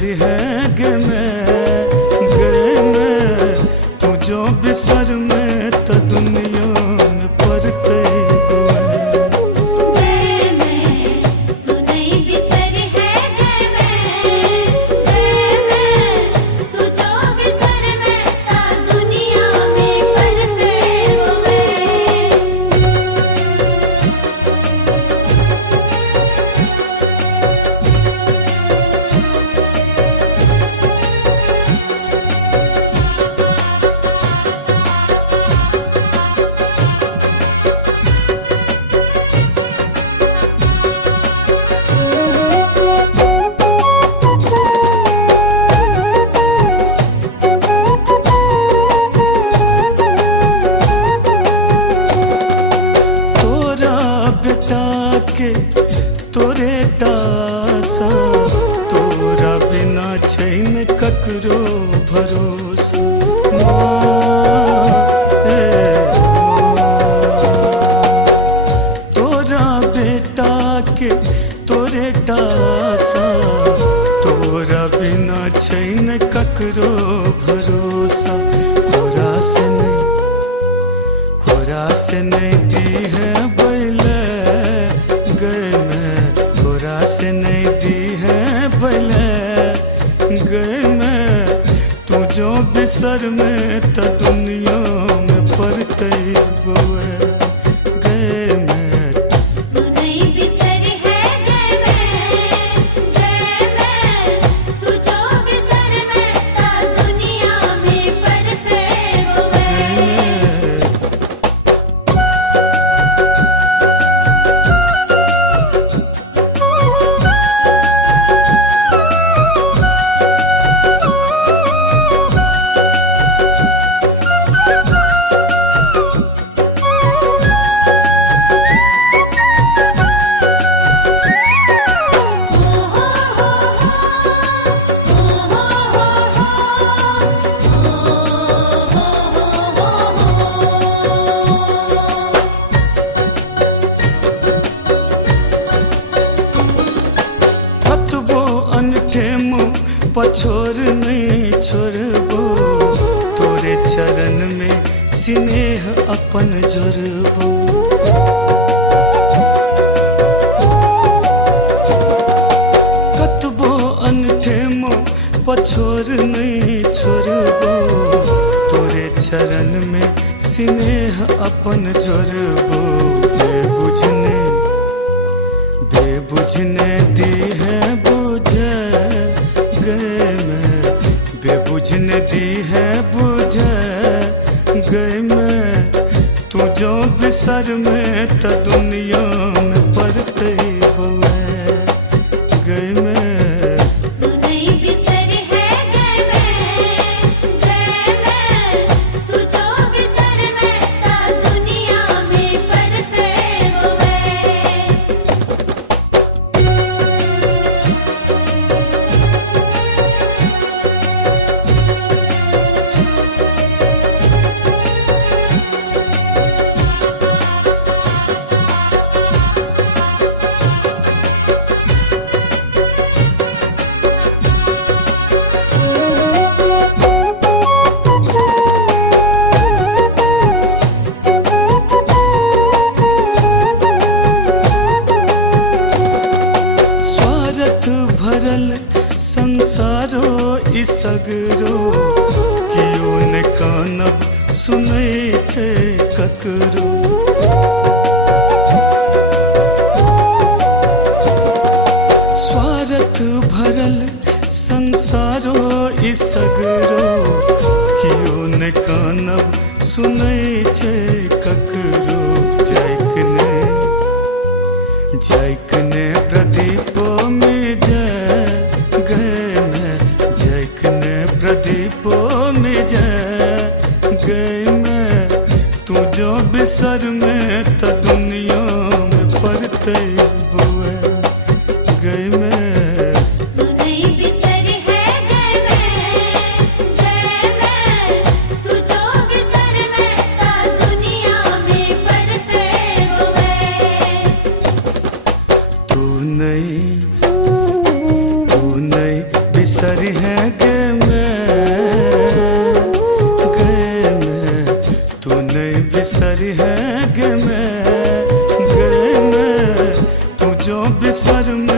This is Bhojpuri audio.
बिसरी है गे मैं तू जो बिसर में तो दुनिया में परते तोरे दासा तोरा बिना छैन ककरो भरोसा तोरा बेटा के तोरे दासा तोरा बिना छैन ककरो भरोसा कोरा से नहीं दी है से नहीं दी है भले गए मैं तू जो बिसर में तो दुनिया में परते बोए गए मैं तू नहीं बिसर है गए मैं तू जो बिसर में तो दुनिया में परते बोए पछोर नहीं छोड़बो तोरे चरण में स्नेह अपन जोड़बो कतबो अनठेमो पछोर नहीं छोड़बो तोरे चरण में स्नेह अपन जोड़बो बेबुझने दी है बेबुझने दी है बुझ गए मैं तू जो बिसर में तो दुनिया में परते बोए गए मैं तू नहीं बिसर है गए मैं तू जो बिसर में तो दुनिया में परते बोए संसारो इसगरो कियो ने कानब सुनै छे ककरो स्वार्थ भरल संसारो इसगरो कियो ने कानब सुनै छे ककरो जैकने प्रदीपो में प्रदीपो में गए मैं तू जो बिसर में तो दुनिया में परते बोए गए मैं तू नहीं बिसर है गए मैं तू जो बिसर में तो दुनिया में परते बोए तू नहीं बिसर बिसर में